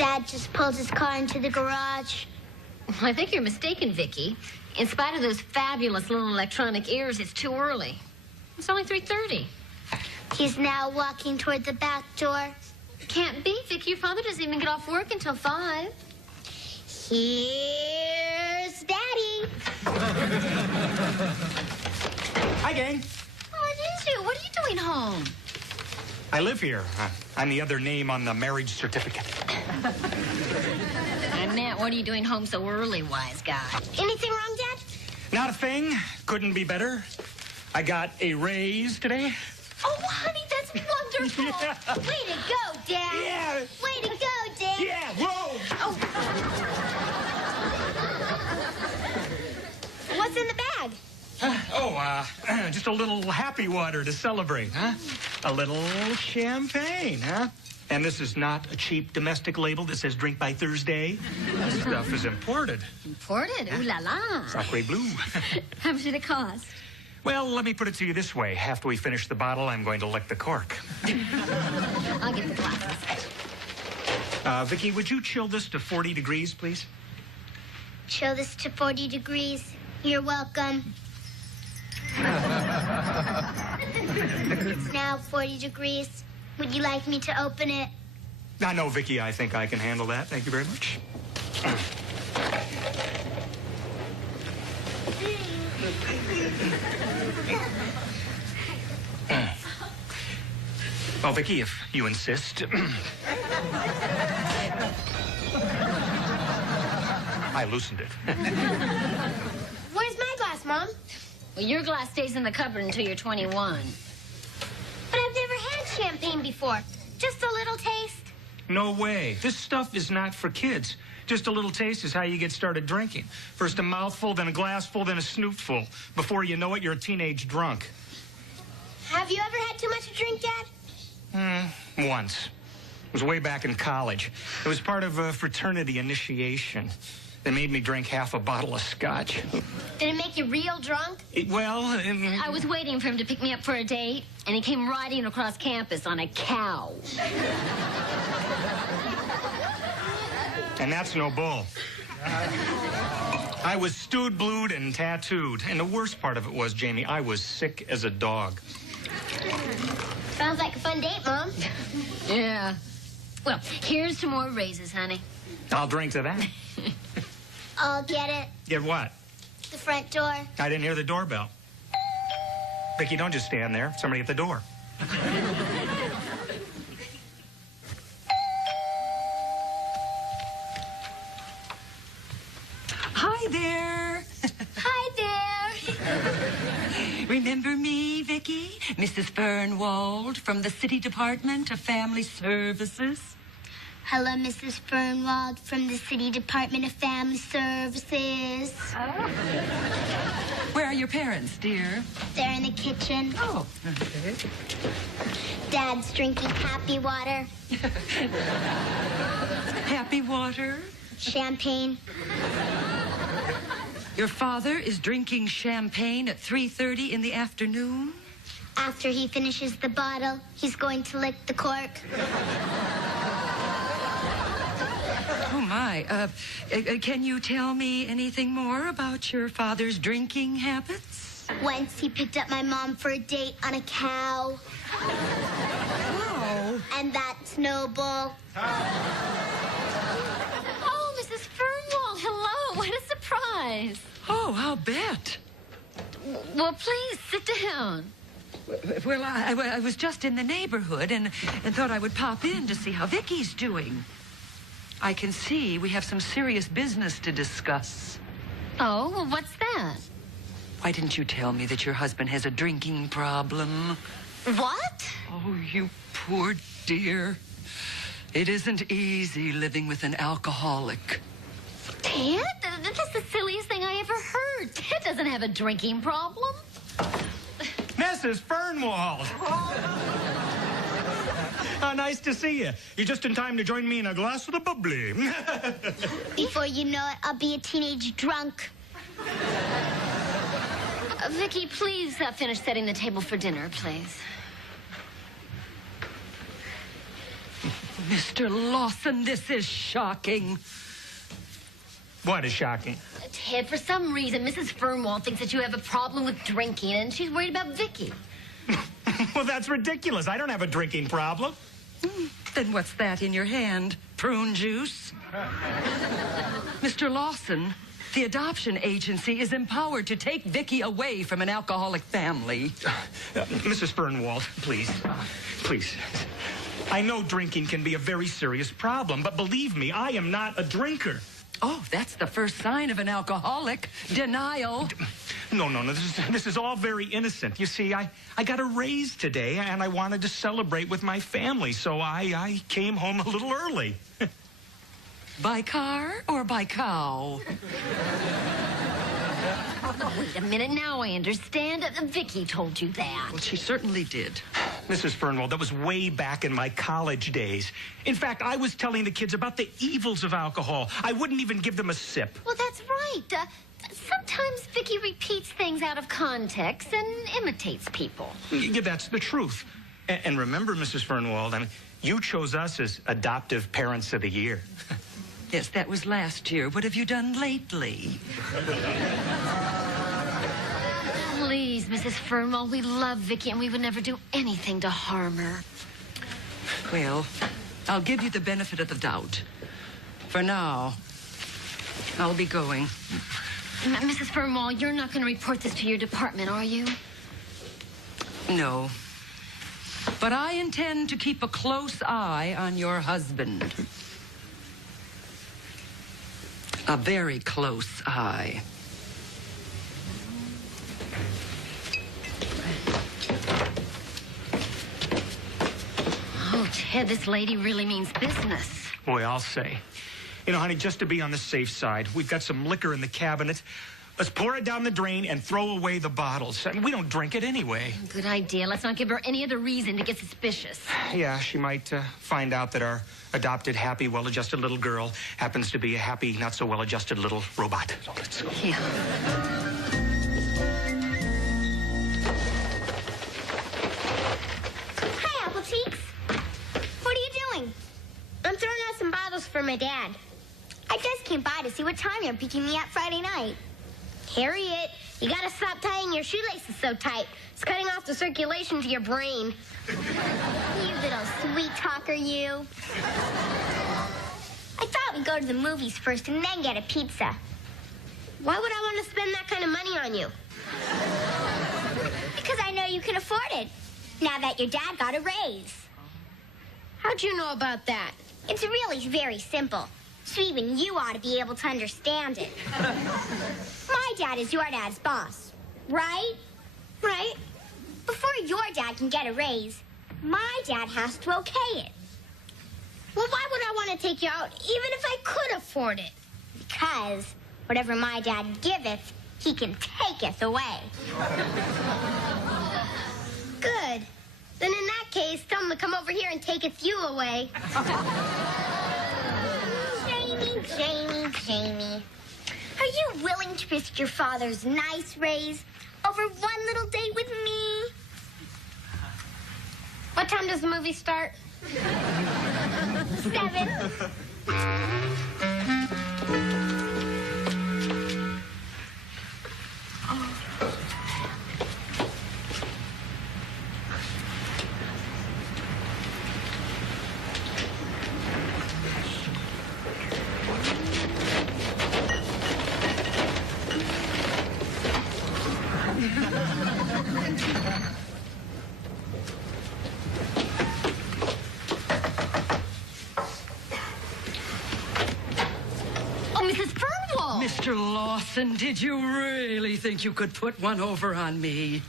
Dad just pulled his car into the garage. I think you're mistaken, Vicky. In spite of those fabulous little electronic ears, it's too early. It's only 3:30. He's now walking toward the back door. Can't be, Vicky. Your father doesn't even get off work until 5. Here's Daddy. Hi, gang. Oh, it is you. What are you doing home? I live here. I'm the other name on the marriage certificate. I meant, what are you doing home so early, wise guy? Anything wrong, Dad? Not a thing. Couldn't be better. I got a raise today. Oh, honey, that's wonderful. Yeah. Way to go, Dad. Yeah. Way to go, Dad. Yeah, whoa. Oh, What's in the bag? Just a little happy water to celebrate, huh? A little champagne, huh? And this is not a cheap domestic label that says drink by Thursday. This stuff is imported. imported? Ooh la la. Sacre bleu. How much did it cost? Well, let me put it to you this way. After we finish the bottle, I'm going to lick the cork. I'll get the glasses. Vicky, would you chill this to 40 degrees, please? Chill this to 40 degrees. You're welcome. It's now 40 degrees. Would you like me to open it? No, Vicky, I think I can handle that. Thank you very much. Well, Vicky, if you insist. I loosened it. Where's my glass, Mom? Well, your glass stays in the cupboard until you're 21. But I've never had champagne before. Just a little taste. No way. This stuff is not for kids. Just a little taste is how you get started drinking. First a mouthful, then a glassful, then a snootful. Before you know it, you're a teenage drunk. Have you ever had too much to drink, Dad? Once. It was way back in college. It was part of a fraternity initiation. They made me drink half a bottle of scotch. Did it make you real drunk? I was waiting for him to pick me up for a date, and he came riding across campus on a cow. And that's no bull. I was stewed, blued, and tattooed. And the worst part of it was, Jamie, I was sick as a dog. Sounds like a fun date, Mom. Yeah. Well, here's to more raises, honey. I'll drink to that. I'll get it. Get what? The front door. I didn't hear the doorbell. Vicky, don't just stand there. Somebody at the door. Hi there. Hi there. Remember me, Vicky? Mrs. Fernwald from the City Department of Family Services. Hello, Mrs. Fernwald from the City Department of Family Services. Where are your parents, dear? They're in the kitchen. Oh, okay. Dad's drinking happy water. Happy water? Champagne. Your father is drinking champagne at 3:30 in the afternoon? After he finishes the bottle, he's going to lick the cork. Oh, my. Can you tell me anything more about your father's drinking habits? Once he picked up my mom for a date on a cow. Oh. And that's no bull. Oh, Mrs. Fernwald, hello. What a surprise. Oh, I'll bet. Well, please, sit down. Well, I was just in the neighborhood and thought I would pop in to see how Vicky's doing. I can see we have some serious business to discuss. Oh, well, what's that? Why didn't you tell me that your husband has a drinking problem? What? Oh, you poor dear. It isn't easy living with an alcoholic. Ted? That's the silliest thing I ever heard. Ted doesn't have a drinking problem. Mrs. Fernwald. Oh, nice to see you. You're just in time to join me in a glass of the bubbly. Before you know it, I'll be a teenage drunk. Vicky, please finish setting the table for dinner, please. Mr. Lawson, this is shocking. What is shocking? Ted, for some reason, Mrs. Fernwald thinks that you have a problem with drinking, and she's worried about Vicky. Well, that's ridiculous. I don't have a drinking problem. Then what's that in your hand? Prune juice? Mr. Lawson, the adoption agency is empowered to take Vicky away from an alcoholic family. Mrs. Fernwald, please. Please. I know drinking can be a very serious problem, but believe me, I am not a drinker. Oh, that's the first sign of an alcoholic. Denial. No. This is all very innocent. You see, I got a raise today, and I wanted to celebrate with my family, so I came home a little early. By car or by cow? Wait a minute, now I understand. Vicky told you that. Well, she certainly did. Mrs. Fernwald, that was way back in my college days. In fact, I was telling the kids about the evils of alcohol. I wouldn't even give them a sip. Well, that's right. Sometimes Vicky repeats things out of context and imitates people. Yeah, that's the truth. And remember, Mrs. Fernwald, I mean, you chose us as adoptive parents of the year. Yes, that was last year. What have you done lately? Please, Mrs. Fernwald, we love Vicky, and we would never do anything to harm her. Well, I'll give you the benefit of the doubt. For now, I'll be going. Mrs. Fernwald, you're not going to report this to your department, are you? No. But I intend to keep a close eye on your husband. A very close eye. Oh, Ted, this lady really means business. Boy, I'll say. You know, honey, just to be on the safe side, we've got some liquor in the cabinet. Let's pour it down the drain and throw away the bottles. I mean, we don't drink it anyway. Good idea. Let's not give her any other reason to get suspicious. Yeah, she might find out that our adopted, happy, well-adjusted little girl happens to be a happy, not-so-well-adjusted little robot. So let's go. Yeah. Hi, Apple Cheeks. What are you doing? I'm throwing out some bottles for my dad. I just came by to see what time you're picking me up Friday night. Harriet, you gotta stop tying your shoelaces so tight. It's cutting off the circulation to your brain. You little sweet talker, you. I thought we'd go to the movies first and then get a pizza. Why would I want to spend that kind of money on you? Because I know you can afford it, now that your dad got a raise. How'd you know about that? It's really very simple. So even you ought to be able to understand it. My dad is your dad's boss, right? Right? Before your dad can get a raise, my dad has to okay it. Well, why would I want to take you out even if I could afford it? Because whatever my dad giveth, he can taketh away. Good. Then in that case, tell him to come over here and taketh you away. Jamie. Are you willing to risk your father's nice raise over one little date with me? What time does the movie start? 7. Mr. Lawson, did you really think you could put one over on me?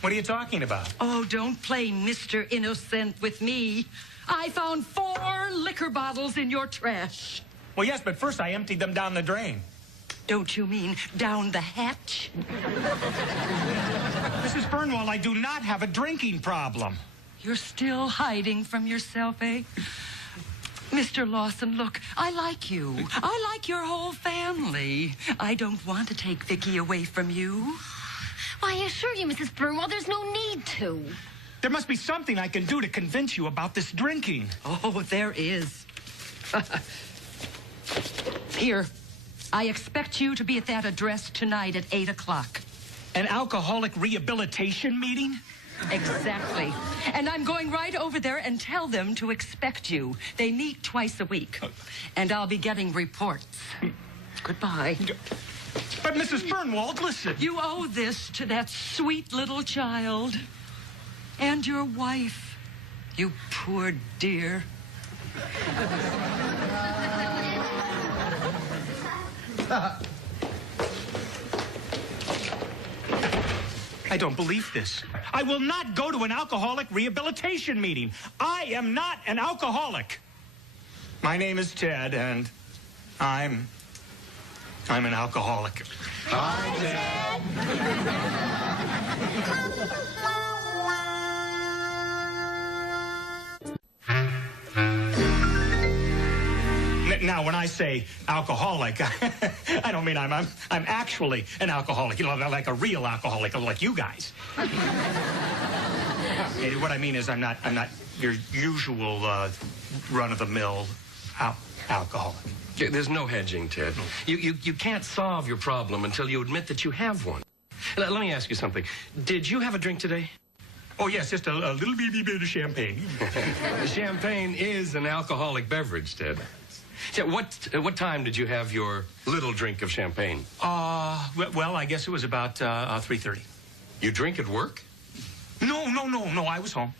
What are you talking about? Oh, don't play Mr. Innocent with me. I found 4 liquor bottles in your trash. Well, yes, but first I emptied them down the drain. Don't you mean down the hatch? Mrs. Fernwald, I do not have a drinking problem. You're still hiding from yourself, eh? Mr. Lawson, look, I like you. I like your whole family. I don't want to take Vicky away from you. Why, I assure you, Mrs. Fernwald, there's no need to. There must be something I can do to convince you about this drinking. Oh, there is. Here, I expect you to be at that address tonight at 8 o'clock. An alcoholic rehabilitation meeting? Exactly. And I'm going right over there and tell them to expect you. They meet twice a week. And I'll be getting reports. Goodbye. But Mrs. Fernwald, listen. You owe this to that sweet little child. And your wife. You poor dear. I don't believe this. I will not go to an alcoholic rehabilitation meeting. I am not an alcoholic. My name is Ted, and I'm an alcoholic. Hi, Ted. Now, when I say alcoholic, I don't mean I'm actually an alcoholic. You know, like a real alcoholic, like you guys. What I mean is I'm not your usual run-of-the-mill alcoholic. There's no hedging, Ted. You can't solve your problem until you admit that you have one. Let me ask you something. Did you have a drink today? Oh, yes, just a little bitty bit of champagne. Champagne is an alcoholic beverage, Ted. Yeah, what time did you have your little drink of champagne? Well, I guess it was about 3:30. You drink at work? No, I was home.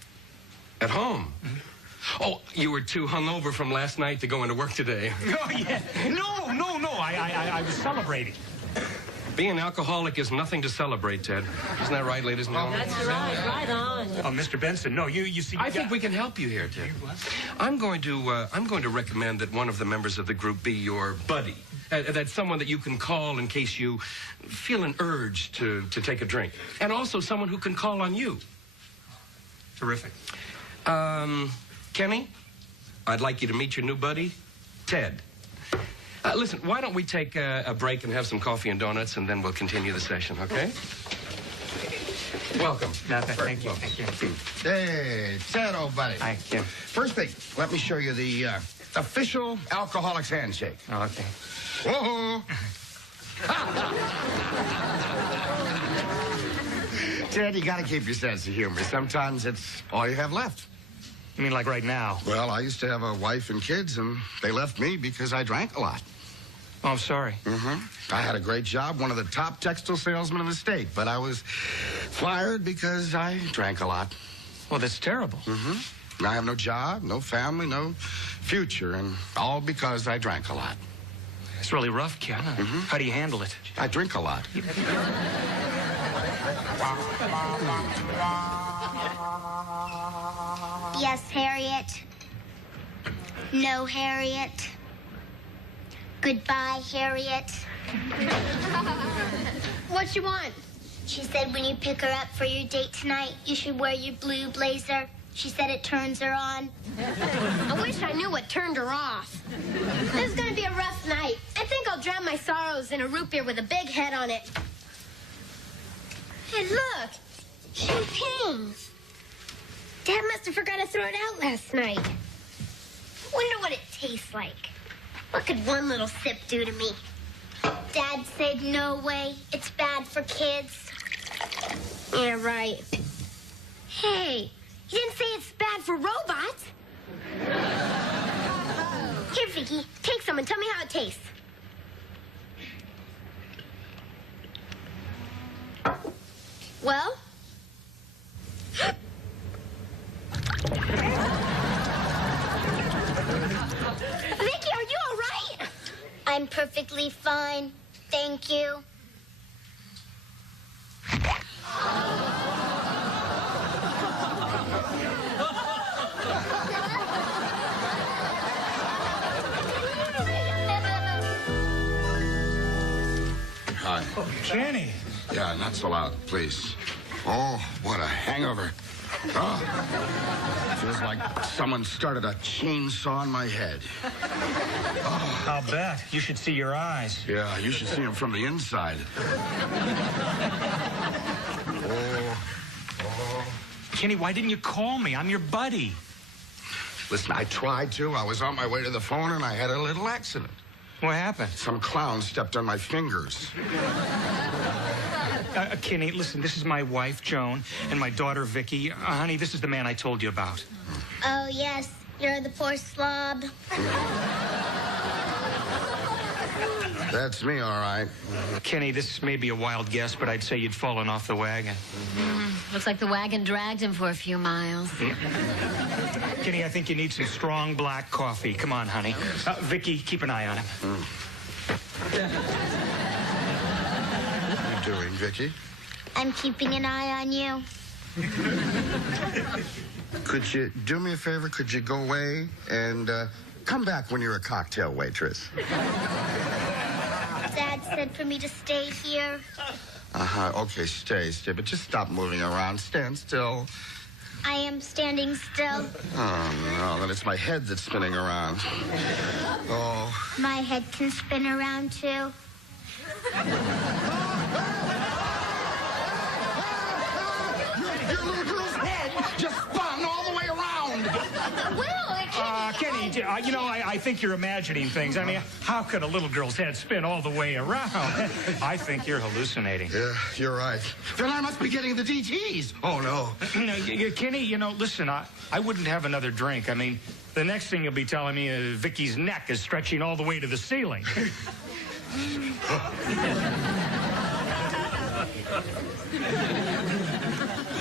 At home? Mm-hmm. Oh, you were too hungover from last night to go into work today. Oh, yeah. No, I was celebrating. Being an alcoholic is nothing to celebrate, Ted. Isn't that right, ladies and gentlemen? That's right. Right on. Oh, Mr. Benson, no, you see... I think we can help you here, Ted. I'm going to recommend that one of the members of the group be your buddy. That's someone that you can call in case you feel an urge to take a drink. And also someone who can call on you. Terrific. Kenny, I'd like you to meet your new buddy, Ted. Listen, why don't we take a break and have some coffee and donuts, and then we'll continue the session, okay? Welcome. No, thank you. Hey, Ted, old buddy. Hi, Kim. First thing, let me show you the official alcoholic's handshake. Oh, okay. Whoa! Ted, you gotta keep your sense of humor. Sometimes it's all you have left. You mean like right now? Well, I used to have a wife and kids, and they left me because I drank a lot. Oh, I'm sorry. Mm-hmm. I had a great job, one of the top textile salesmen in the state, but I was fired because I drank a lot. Well, that's terrible. Mm-hmm. I have no job, no family, no future, and all because I drank a lot. It's really rough, Ken. Mm-hmm. How do you handle it? I drink a lot. Yes, Harriet. No, Harriet. Goodbye, Harriet. What you want? She said when you pick her up for your date tonight, you should wear your blue blazer. She said it turns her on. I wish I knew what turned her off. This is gonna be a rough night. I think I'll drown my sorrows in a root beer with a big head on it. Hey, look. Champagne. Dad must have forgot to throw it out last night. Wonder what it tastes like. What could one little sip do to me? Dad said no way. It's bad for kids. Yeah, right. Hey, you didn't say it's bad for robots. Here, Vicki, take some and tell me how it tastes. Well? Vicki, are you all right? I'm perfectly fine. Thank you. Hi. Kenny. Yeah, not so loud, please. Oh, what a hangover. Oh, feels like someone started a chainsaw in my head. I'll bet. You should see your eyes. Yeah, you should see them from the inside. Kenny, why didn't you call me? I'm your buddy. Listen, I tried to. I was on my way to the phone and I had a little accident. What happened? Some clown stepped on my fingers. Kenny, listen, this is my wife, Joan, and my daughter, VIKKI. Honey, this is the man I told you about. Oh, yes. You're the poor slob. That's me, all right. Kenny, this may be a wild guess, but I'd say you'd fallen off the wagon. Looks like the wagon dragged him for a few miles. Kenny, I think you need some strong black coffee. Come on, honey. VIKKI, keep an eye on him. What are you doing, VIKKI? I'm keeping an eye on you. Could you do me a favor? Could you go away and come back when you're a cocktail waitress? Dad said for me to stay here. Okay, stay. But just stop moving around. Stand still. I am standing still. Oh, no, then it's my head that's spinning around. Oh. My head can spin around, too. Your little girl's head just spun all the way around. Kenny, you know, I think you're imagining things. I mean, how could a little girl's head spin all the way around? I think you're hallucinating. Yeah, you're right. Then I must be getting the DTs. Oh, no. Kenny, you know, listen, I wouldn't have another drink. I mean, the next thing you'll be telling me is VIKKI's neck is stretching all the way to the ceiling.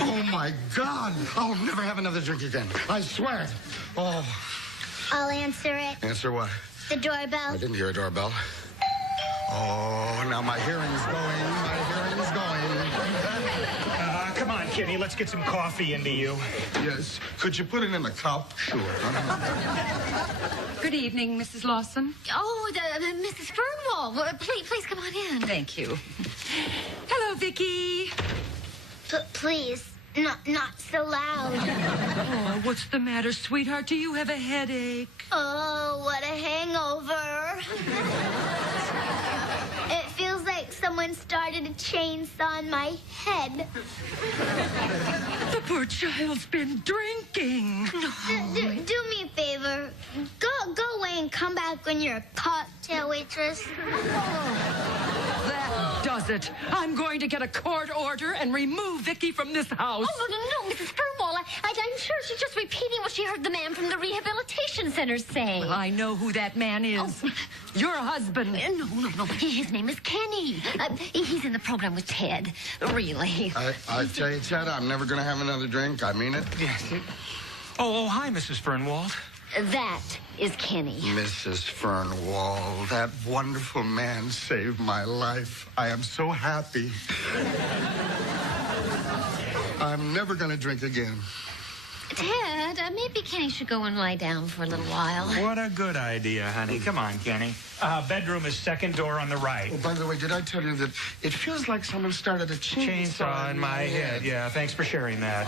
Oh, my God. I'll never have another drink again. I swear it. Oh. I'll answer it. Answer what? The doorbell. I didn't hear a doorbell. Oh, now my hearing's going. My hearing's going. Come on, Kenny, let's get some coffee into you. Yes. Could you put it in a cup? Sure. Good evening, Mrs. Lawson. Oh, Mrs. Fernwall. Well, please come on in. Thank you. Hello, VIKKI. Please, not so loud. Oh, what's the matter, sweetheart? Do you have a headache? Oh, what a hangover. It feels like someone started a chainsaw on my head. The poor child's been drinking. Do me a favor. Go away and come back when you're a cocktail waitress. That does it. I'm going to get a court order and remove VIKKI from this house. Oh, no, Mrs. Fernwall. I'm sure she's just repeating what she heard the man from the rehabilitation center say. Well, I know who that man is. Your husband. No. His name is Kenny. He's in the program with Ted. Really. I tell you, Ted, I'm never going to have another drink. I mean it. Yes. Oh, hi, Mrs. Fernwald. That is Kenny. Mrs. Fernwall, that wonderful man saved my life. I am so happy. I'm never going to drink again. Ted, maybe Kenny should go and lie down for a little while. What a good idea, honey. Come on, Kenny. Bedroom is second door on the right. Oh, by the way, did I tell you that it feels like someone started a chainsaw in my head. Yeah, thanks for sharing that.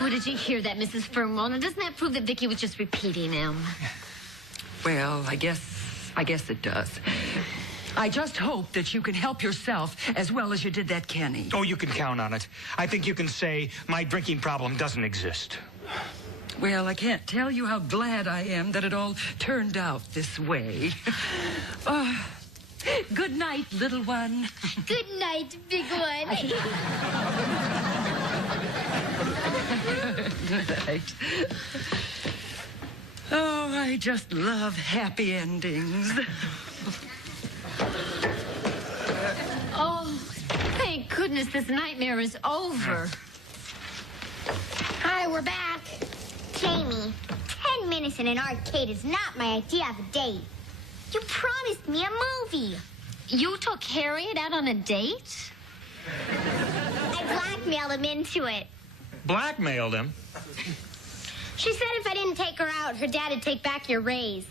Oh, did you hear that, Mrs. Fernwall? Now, doesn't that prove that VIKKI was just repeating him? Well, I guess it does. I just hope that you can help yourself as well as you did that Kenny. Oh, you can count on it. I think you can say my drinking problem doesn't exist. Well, I can't tell you how glad I am that it all turned out this way. Good night, little one. Good night, big one. Good night. Oh, I just love happy endings. Oh, thank goodness this nightmare is over. Hi, we're back. Jamie, 10 minutes in an arcade is not my idea of a date. You promised me a movie. You took Harriet out on a date? I blackmailed him into it. Blackmailed him? She said if I didn't take her out, her dad would take back your raise.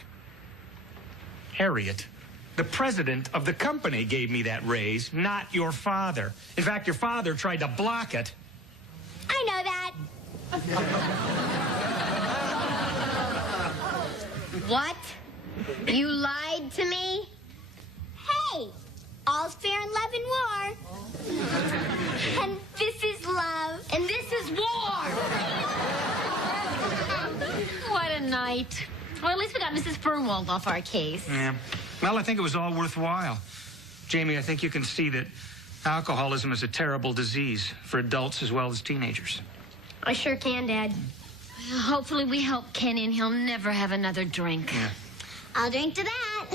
Harriet, the president of the company gave me that raise, not your father. In fact, your father tried to block it. I know that. What? You lied to me? Hey, All's fair in love and war. And this is love. And this is war! What a night. Well, at least we got Mrs. Fernwald off our case. Yeah. Well, I think it was all worthwhile. Jamie, I think you can see that alcoholism is a terrible disease for adults as well as teenagers. I sure can, Dad. Hopefully we help Kenny and he'll never have another drink. Yeah. I'll drink to that.